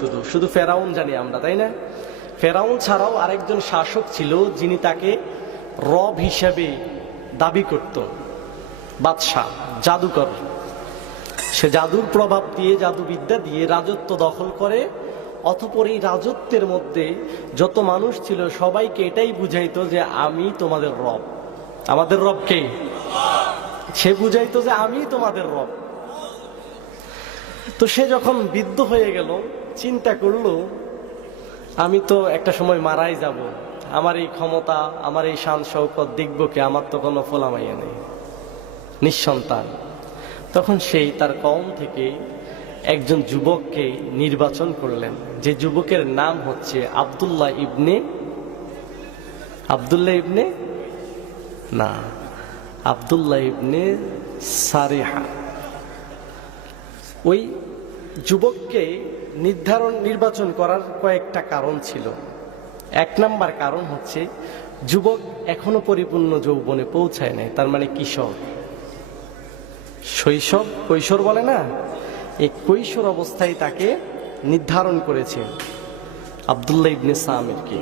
শুধু শুধু ফেরাউন জানি আমরা, তাই না? ফেরাউন ছাড়াও আরেকজন শাসক ছিল যিনি তাকে রব হিসাবে দাবি করত, বাদশাহ, জাদুকর। সে জাদুর প্রভাব দিয়ে, জাদুবিদ্যা দিয়ে রাজত্ব দখল করে অথপর এই রাজত্বের মধ্যে যত মানুষ ছিল সবাইকে এটাই বুঝাইতো যে আমি তোমাদের রব। আমাদের রব কে? সে বুঝাইতো যে আমি তোমাদের রব। তো সে যখন বিদ্ধ হয়ে গেল চিন্তা করল, আমি তো একটা সময় মারাই যাব। আমার এই ক্ষমতা, আমার এই শান শৌকত দেখব কে, আমার তো কোনো ফোলামাইয়া নেই। নিঃসন্তান। তখন সেই তার কম থেকে একজন যুবককে নির্বাচন করলেন। যে যুবকের নাম হচ্ছে আব্দুল্লাহ ইবনে, আবদুল্লাহ ইবনে? না, আব্দুল্লাহ ইবনে সারেহা। ওই যুবককে নির্ধারণ নির্বাচন করার কয়েকটা কারণ ছিল। এক নাম্বার কারণ হচ্ছে, যুবক এখনও পরিপূর্ণ যৌবনে পৌঁছায় নাই, তার মানে কিশোর। শৈশব, কৈশোর বলে না, এই কৈশোর অবস্থায় তাকে নির্ধারণ করেছে আবদুল্লাহ ইবনে সামেরকে।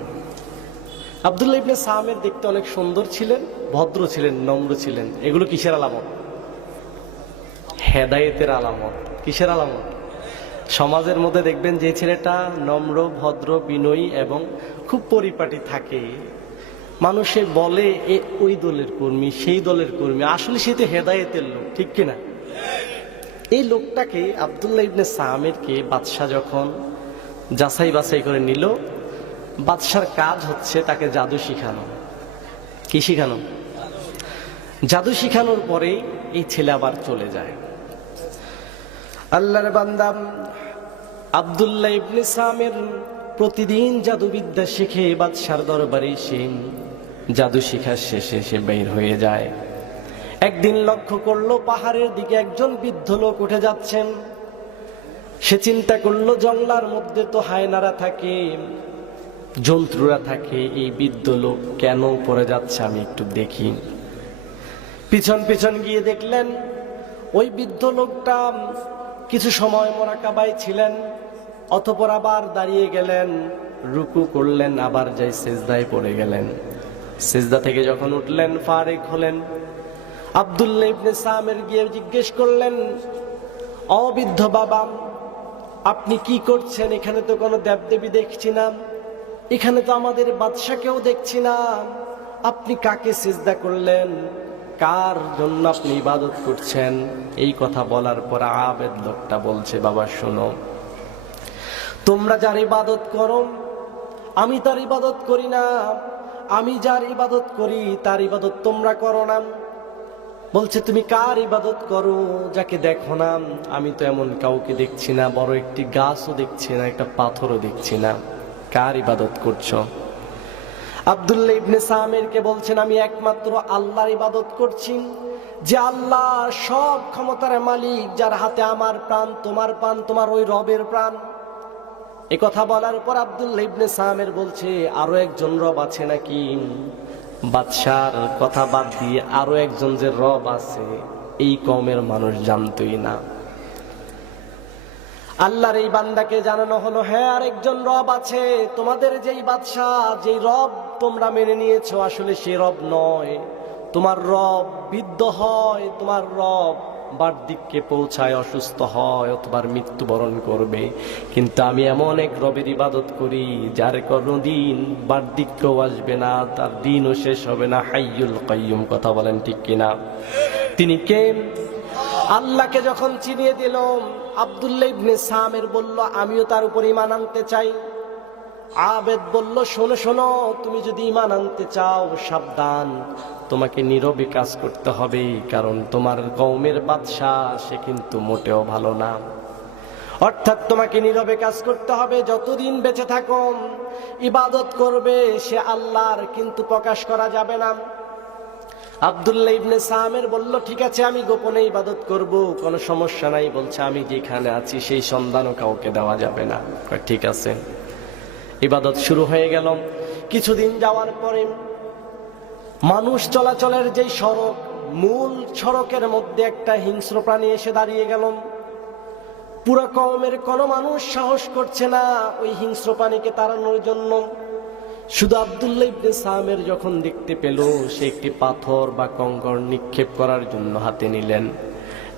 আবদুল্লাহ ইবনে সামের দেখতে অনেক সুন্দর ছিলেন, ভদ্র ছিলেন, নম্র ছিলেন। এগুলো কিসের আলামত? হেদায়েতের আলামত। কিসের আলামত? সমাজের মধ্যে দেখবেন যে ছেলেটা নম্র, ভদ্র, বিনয়ী এবং খুব পরিপাটি থাকে। মানুষে বলে, এ ওই দলের কর্মী, সেই দলের কর্মী। আসলে সে তো হেদায়েতের লোক, ঠিক কিনা এই লোকটাকে আবদুল্লাহ ইবনে সামেরকে বাদশাহ যখন যাচাই বাছাই করে নিল, বাদশার কাজ হচ্ছে তাকে জাদু শিখানো। কি শিখানো? জাদু শিখানোর পরেই এই ছেলে আবার চলে যায়। আল্লাহর বান্দাম আবদুল্লাহ ইবনে সামের প্রতিদিন জাদুবিদ্যা শিখে বাদশার দরবারে সে জাদু শিখার শেষে সে বের হয়ে যায়। একদিন লক্ষ্য করল পাহাড়ের দিকে একজন বৃদ্ধ লোক উঠে যাচ্ছেন। সে চিন্তা করল, জঙ্গলার মধ্যে তো হায়নারা থাকে, জন্তুরা থাকে, এই বৃদ্ধ লোক কেন পড়ে যাচ্ছে আমি একটু দেখি। পিছন পিছন গিয়ে দেখলেন, ওই বৃদ্ধ লোকটা কিছু সময় মোরাকাবায় ছিলেন, অতপর আবার দাঁড়িয়ে গেলেন, রুকু করলেন, আবার যাই সেজদায় পড়ে গেলেন। সেজদা থেকে যখন উঠলেন, ফারেক হলেন। আবদুল্লাহ ইবনে সামের গিয়ে জিজ্ঞেস করলেন অবৃদ্ধ বাবা, আপনি কি করছেন? এখানে তো কোনো দেবদেবী দেখছি না। এখানে তো আমাদের বাদশাকেও দেখছি না। আপনি কাকে সেজদা করলেন? কার জন্য আপনি ইবাদত করছেন? এই কথা বলার পর আবেদ লোকটা বলছে, বাবা, শোনো, তোমরা যার ইবাদত করো, আমি তার ইবাদত করি না। আমি যার ইবাদত করি, তার ইবাদত তোমরা করো না। বলছে, তুমি কার ইবাদত করো? যাকে দেখো না। আমি তো এমন কাউকে দেখছি না, বড় একটি গাছও দেখছি না, একটা পাথরও দেখছি না। কার ইবাদত করছ? আবদুল্লাহ ইবনে সামেরকে বলছেন, আমি একমাত্র আল্লাহর ইবাদত করছি, যে আল্লাহ সব ক্ষমতার মালিক, যার হাতে আমার প্রাণ, তোমার প্রাণ, তোমার ওই রবের প্রাণ। এ কথা বলার পর আবদুল্লাহ ইবনে সামের বলছে, আরও একজন রব আছে নাকি? বাদশার কথা বাদ দিয়ে আরও একজন যে রব আছে, এই কমের মানুষ জানতই না। আল্লাহর এই বান্দাকে জানানো হলো হ্যাঁ আরেকজন রব আছে, তোমাদের যেই বাদশাহ, যেই রব তোমরা মেনে নিয়েছো, আসলে সে রব নয়। তোমার রব বিদ্ধ হয়, তোমার রব বার্দিককে পৌঁছায়, অসুস্থ হয়, অথবা মৃত্যুবরণ করবে। কিন্তু আমি এমন এক রবের ইবাদত করি, যার কোনো দিন বার্দিককেও আসবে না, তার দিনও শেষ হবে না। হাইয়ুল কাইয়ুম, কথা বলেন ঠিক কিনা? তিনি কে? আল্লাহকে যখন চিনিয়ে দিল আবদুল্লাহ ইবনে সামের বলল, আমিও তার উপর ইমান আনতে চাই। আবেদ বলল, শোনো শোনো, তুমি যদি ইমান আনতে চাও, সাবধান। তোমাকে নীরবে কাজ করতে হবে, কারণ তোমার কৌমের বাদশাহ, সে কিন্তু মোটেও ভালো না। অর্থাৎ তোমাকে নীরবে কাজ করতে হবে, যতদিন বেঁচে থাকো, ইবাদত করবে, সে আল্লাহর কিন্তু প্রকাশ করা যাবে না। আবদুল্লাহ ইবনে সামের বলল, ঠিক আছে, আমি গোপনে ইবাদত করব, কোনো সমস্যা নাই। বলছে, আমি যেখানে আছি, সেই সন্ধানও কাউকে দেওয়া যাবে না। ঠিক আছে। ইবাদত শুরু হয়ে গেল। কিছুদিন যাওয়ার পরে মানুষ চলাচলের যেই সড়ক, মূল সড়কের মধ্যে একটা হিংস্র প্রাণী এসে দাঁড়িয়ে গেল। পুরো কওমের কোনো মানুষ সাহস করছে না ওই হিংস্র প্রাণীকে তাড়ানোর জন্য। শুধু আবদুল্লাহ ইবনে সামের যখন দেখতে পেল, সে একটি পাথর বা কঙ্কর নিক্ষেপ করার জন্য হাতে নিলেন।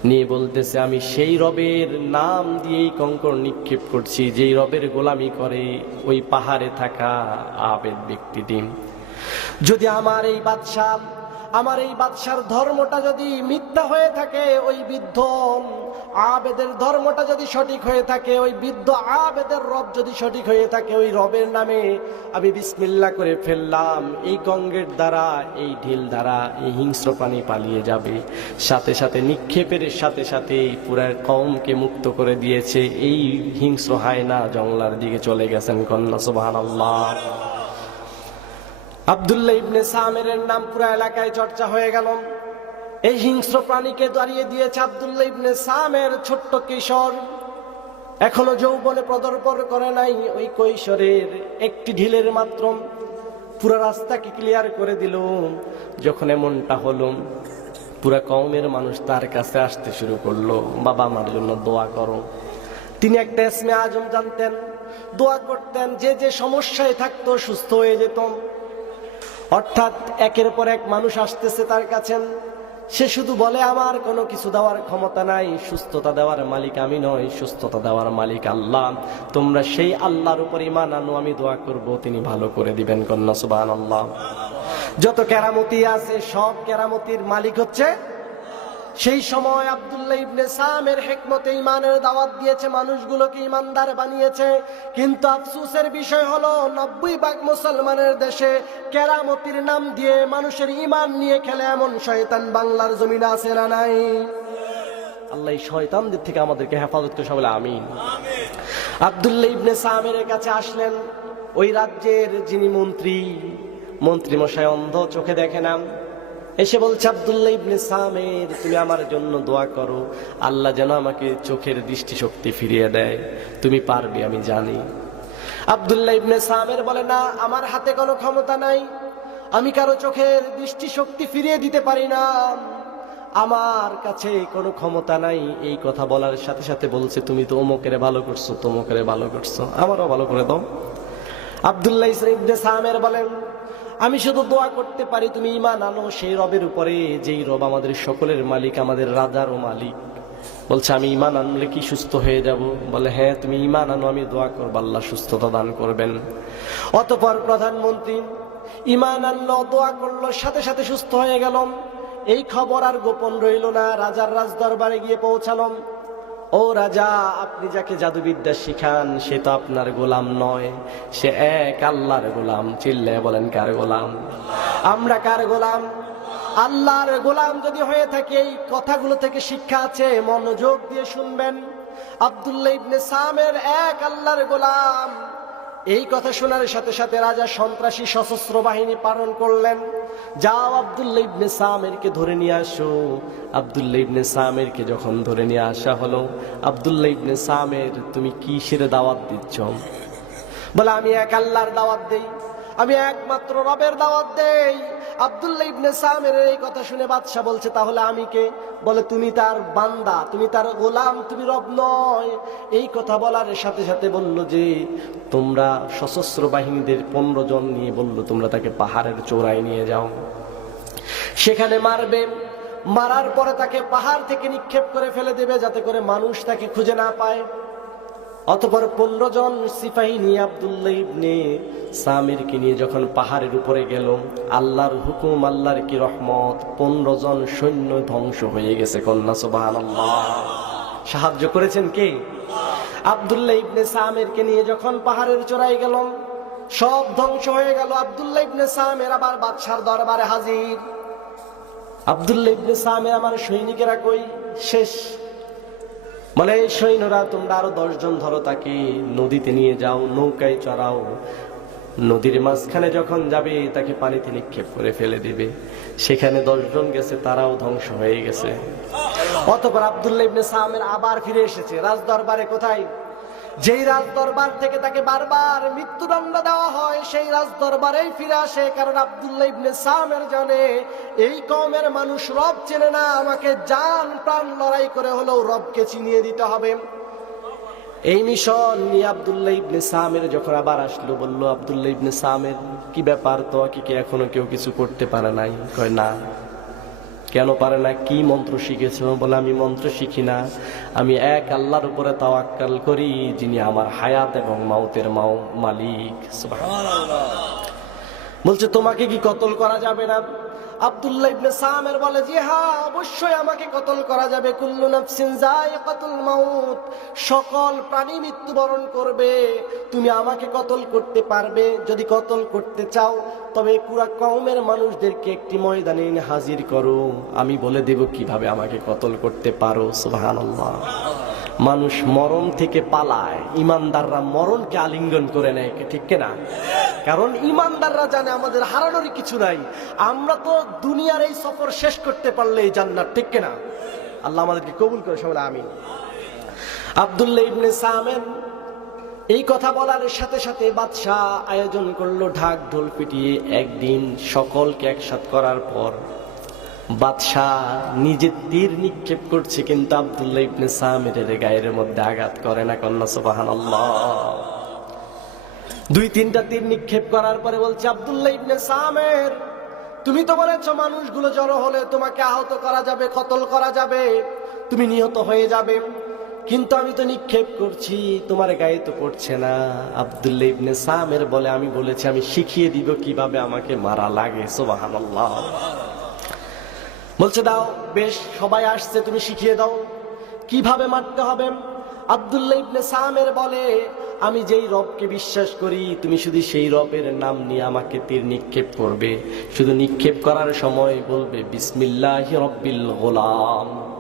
নিয়ে বলতেছে, আমি সেই রবের নাম দিয়েই কঙ্কর নিক্ষেপ করছি, যেই রবের গোলামি করে ওই পাহাড়ে থাকা আবেদ ব্যক্তিটি। যদি আমার এই বাদশাহ আমার এই বাদশার ধর্মটা যদি মিথ্যা হয়ে থাকে, ওই বৃদ্ধ আবেদের ধর্মটা যদি সঠিক হয়ে থাকে, ওই বৃদ্ধ আবেদের রব যদি সঠিক হয়ে থাকে, ওই রবের নামে আমি বিসমিল্লা করে ফেললাম। এই গঙ্গের দ্বারা, এই ঢিল দ্বারা, এই হিংস্র প্রাণী পালিয়ে যাবে। সাথে সাথে নিক্ষেপের সাথে সাথে পুরার কমকে মুক্ত করে দিয়েছে। এই হিংস্র হায়না জংলার দিকে চলে গেছেন কন্যা সুবাহ আল্লাহ আবদুল্লাহ ইবনে সামের নাম পুরো এলাকায় চর্চা হয়ে গেল। এই হিংস্র প্রাণীকে দাঁড়িয়ে দিয়েছে আবদুল্লাহ ইবনে সামের ছোট্ট কিশোর। এখনও যৌবনে প্রদর্পণ করে নাই ওই কৈশোরের। একটি ঢিলের মাত্র পুরো রাস্তাকে ক্লিয়ার করে দিল। যখন এমনটা হলো, পুরা কমের মানুষ তার কাছে আসতে শুরু করল, বাবা, আমার জন্য দোয়া করো। তিনি একটা এসমে আজম জানতেন, দোয়া করতেন, যে যে সমস্যায় থাকতো, সুস্থ হয়ে যেত। অর্থাৎ একের পর এক মানুষ আসতেছে তার কাছে। সে শুধু বলে, আমার কোনো কিছু দেওয়ার ক্ষমতা নাই, সুস্থতা দেওয়ার মালিক আমি নই, সুস্থতা দেওয়ার মালিক আল্লাহ। তোমরা সেই আল্লাহর উপর ইমান আনো, আমি দোয়া করব, তিনি ভালো করে দিবেন কন্যা সুবান আল্লাহ যত কেরামতি আছে, সব কেরামতির মালিক হচ্ছে সেই সময় আব্দুল্লাহ ইবনে সামের হেকমতে ইমানের দাওয়াত দিয়েছে, মানুষগুলোকে ইমানদার বানিয়েছে। কিন্তু আফসুসের বিষয় হলো, নব্বই ভাগ মুসলমানের দেশে কেরামতির নাম দিয়ে মানুষের ইমান নিয়ে খেলে এমন শয়তান বাংলার জমিনে আছে না নাই? আল্লাহ শয়তানদের থেকে আমাদেরকে হেফাজত করে সবাই আমিন। আব্দুল্লাহ ইবনে সামের কাছে আসলেন, ওই রাজ্যের যিনি মন্ত্রী মন্ত্রী মশাই অন্ধ চোখে দেখে না। এসে বলছে, আব্দুল্লাহ ইবনে সামের, তুমি আমার জন্য দোয়া করো। আল্লাহ যেন আমাকে চোখের দৃষ্টিশক্তি ফিরিয়ে দেয়। তুমি পারবে, আমি জানি। আব্দুল্লাহ ইবনে সামের বলে, না, আমার হাতে কোনো ক্ষমতা নাই। আমি কারও চোখের দৃষ্টিশক্তি ফিরিয়ে দিতে পারি না। আমার কাছে কোনো ক্ষমতা নাই। এই কথা বলার সাথে সাথে বলছে, তুমি তো অমুকের ভালো করছ, তমুকের ভালো করছ। আমারও ভালো করে দাও। আবদুল্লাহ ইবনে সামের বলেন আমি শুধু দোয়া করতে পারি, তুমি ইমান আনো সেই রবের উপরে, যেই রব আমাদের সকলের মালিক, আমাদের রাজারও মালিক। বলছে, আমি ইমান আনলে কি সুস্থ হয়ে যাব? বলে হ্যাঁ তুমি ইমান আনো, আমি দোয়া করব, আল্লাহ সুস্থতা দান করবেন। অতপর প্রধানমন্ত্রী ইমান আনলো, দোয়া করল, সাথে সাথে সুস্থ হয়ে গেল এই খবর আর গোপন রইল না। রাজার রাজ দরবারে গিয়ে পৌঁছালাম। ও রাজা, আপনি যাকে জাদুবিদ্যা শিখান, সে তো আপনার গোলাম নয়। সে এক আল্লাহর গোলাম চিল্লে বলেন, কার গোলাম? আমরা কার গোলাম? আল্লাহর গোলাম যদি হয়ে থাকে, এই কথাগুলো থেকে শিক্ষা আছে, মনোযোগ দিয়ে শুনবেন। আবদুল্লা ইবনে সামের এক আল্লাহর গোলাম। এই কথা শোনার সাথে সাথে রাজা সন্ত্রাসী সশস্ত্র বাহিনী পালন করলেন। যাও আবদুল্লা ইবনে সামেরকে ধরে নিয়ে আসো। আবদুল্লা ইবনে সামেরকে যখন ধরে নিয়ে আসা হলো আবদুল্লা ইবনে সামের, তুমি কিসের দাওয়াত দিচ্ছ? বলে, আমি এক আল্লাহর দাওয়াত দেই। আমি একমাত্র রবের দাওয়াত দেই। আব্দুল্লাহ ইবনে সামের এই কথা শুনে বাদশাহ বলছে, তাহলে আমি কে? বলে, তুমি তার বান্দা, তুমি তার গোলাম, তুমি রব নয়। এই কথা বলার সাথে সাথে বলল যে, তোমরা সশস্ত্র বাহিনীদের পনেরো জন নিয়ে বলল, তোমরা তাকে পাহাড়ের চোরায় নিয়ে যাও। সেখানে মারবে। মারার পরে তাকে পাহাড় থেকে নিক্ষেপ করে ফেলে দেবে, যাতে করে মানুষ তাকে খুঁজে না পায়। অতপর পনেরো জন সিপাহী নিয়ে আবদুল্লাহ ইবনে সামিরকে নিয়ে যখন পাহাড়ের উপরে গেল, আল্লাহর হুকুম, আল্লাহর কি রহমত, পনেরো জন সৈন্য ধ্বংস হয়ে গেছে, কন্যা সুবাহ সাহায্য করেছেন কে? আবদুল্লাহ ইবনে সামেরকে নিয়ে যখন পাহাড়ের চড়াই গেল, সব ধ্বংস হয়ে গেল, আবদুল্লাহ ইবনে সামের আবার বাদশার দরবারে হাজির। আবদুল্লাহ ইবনে সামের আমার সৈনিকেরা কই? শেষ। বলে সৈন্যরা তোমরা আরও দশজন ধরো তাকে। নদীতে নিয়ে যাও, নৌকায় চড়াও। নদীর মাঝখানে যখন যাবে, তাকে পানিতে নিক্ষেপ করে ফেলে দিবে। সেখানে দশজন গেছে, তারাও ধ্বংস হয়ে গেছে। অতপর আবদুল্লাহ ইবনে আবার ফিরে এসেছে। রাজদরবারে কোথায়? যেই রাজ দরবার থেকে তাকে বারবার মৃত্যুদণ্ড দেওয়া হয়, সেই রাজ দরবারেই ফিরে আসে। কারণ আবদুল্লাহ ইবনে সামের জানে, এই কমের মানুষ রব চেনে না, আমাকে জান প্রাণ লড়াই করে হলেও রবকে চিনিয়ে দিতে হবে। এই মিশন নিয়ে আবদুল্লাহ ইবনে সামের যখন আবার আসলো, বলল, আবদুল্লাহ ইবনে সামের কি ব্যাপার? তোমাকে কি এখনও কেউ কিছু করতে পারে নাই? কয়, না। কেন পারে না? কি মন্ত্র শিখেছ? বলে, আমি মন্ত্র শিখি না। আমি এক আল্লাহর উপরে তাওয়াক্কাল করি, যিনি আমার হায়াত এবং মাউতের মাও মালিক। বলছে, তোমাকে কি কতল করা যাবে না? আব্দুল্লাহ ইবনে সামের বলে যে হ্যাঁ অবশ্যই আমাকে কতল করা যাবে। কুল্লু নাফসিন যায়িকাতুল মাউত। সকল প্রাণী মৃত্যুবরণ করবে। তুমি আমাকে কতল করতে পারবে? যদি কতল করতে চাও, তবে পুরা কওমের মানুষদেরকে একটি ময়দানে হাজির করো। আমি বলে দেব কীভাবে আমাকে কতল করতে পারো। সুবহানাল্লাহ। মানুষ মরণ থেকে পালায়। ইমানদাররা মরণকে আলিঙ্গন করে নেয় ঠিক কিনা? কারণ ইমানদাররা জানে আমাদের হারানোরই কিছু নাই। আমরা তো দুনিয়ার এই সফর শেষ করতে পারলে এই জান্নাত, ঠিক কিনা? আল্লাহ আমাদেরকে কবুল করে সবাই আমি আব্দুল্লাহ ইবনে সামেন এই কথা বলার সাথে সাথে বাদশাহ আয়োজন করল ঢাক ঢোল পিটিয়ে। একদিন সকলকে একসাথ করার পর বাদশাহ নিজে তীর নিক্ষেপ করছে, কিন্তু আব্দুল্লাহ ইবনে সামেরের গায়ের মধ্যে আঘাত করে না কন্যা সুবাহান দুই তিনটা তীর নিক্ষেপ করার পরে বলছে, আব্দুল্লাহ ইবনে সামের, তুমি তো বলেছ মানুষগুলো জড়ো হলে তোমাকে আহত করা যাবে, কতল করা যাবে, তুমি নিহত হয়ে যাবে। কিন্তু আমি তো নিক্ষেপ করছি, তোমার গায়ে তো পড়ছে না। আব্দুল্লাহ ইবনে সামের বলে, আমি বলেছি, আমি শিখিয়ে দিব কীভাবে আমাকে মারা লাগে, সুবহানাল্লাহ। বলছে, দাও, বেশ, সবাই আসছে, তুমি শিখিয়ে দাও। কীভাবে মারতে হবে? আব্দুল্লাহ ইবনে সামের বলে, আমি যেই রবকে বিশ্বাস করি, তুমি শুধু সেই রবের নাম নিয়ে আমাকে তীর নিক্ষেপ করবে। শুধু নিক্ষেপ করার সময় বলবে, বিসমিল্লাহ রব্বিল গোলাম।